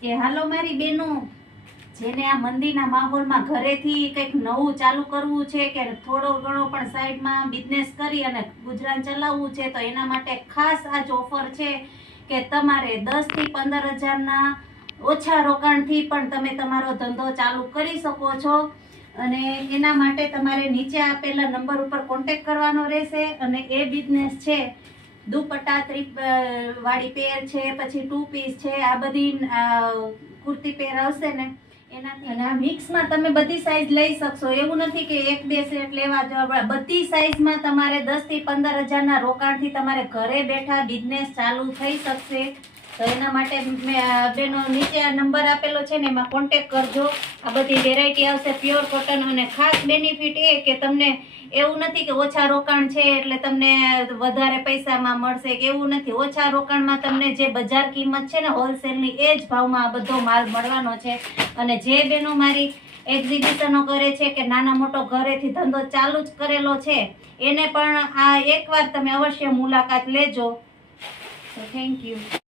કે હાલો મારી બહેનો, જેને આ મંદીના માહોલમાં ઘરેથી કંઈક નવું ચાલુ કરવું છે કે થોડો ઘણો પણ સાઈડમાં બિઝનેસ કરી અને ગુજરાન ચલાવવું છે, તો એના માટે ખાસ આજ ઓફર છે કે તમારે 10 થી 15,000ના ઓછા રોકાણથી પણ તમે તમારો ધંધો ચાલુ કરી શકો છો. અને એના માટે તમારે નીચે આપેલા નંબર ઉપર કોન્ટેક્ટ કરવાનો રહેશે. અને એ બિઝનેસ છે દુપટ્ટા વાળી પેર છે, પછી 2 પીસ છે, આ બધી કુર્તી પેર આવશે ને એનાથી. અને આ મિક્સમાં તમે બધી સાઈઝ લઈ શકશો. એવું નથી કે 1-2 સેટ લેવા જવા. બધી સાઈઝમાં તમારે 10 થી 15,000ના રોકાણથી તમારે ઘરે બેઠા બિઝનેસ ચાલુ થઈ શકશે. તો એના માટે બેનો નીચે આ નંબર આપેલો છે ને એમાં કોન્ટેક્ટ કરજો. આ બધી વેરાયટી આવશે પ્યોર કોટન. અને ખાસ બેનિફિટ એ કે તમને એવું નથી કે ઓછા રોકાણ છે એટલે તમને વધારે પૈસામાં મળશે, કે એવું નથી. ઓછા રોકાણમાં તમને જે બજાર કિંમત છે ને હોલસેલની, એ જ ભાવમાં આ બધો માલ મળવાનો છે. અને જે બેનો મારી એક્ઝિબિશનો કરે છે કે નાના મોટો ઘરેથી ધંધો ચાલુ જ કરેલો છે, એને પણ આ એકવાર તમે અવશ્ય મુલાકાત લેજો. Thank you.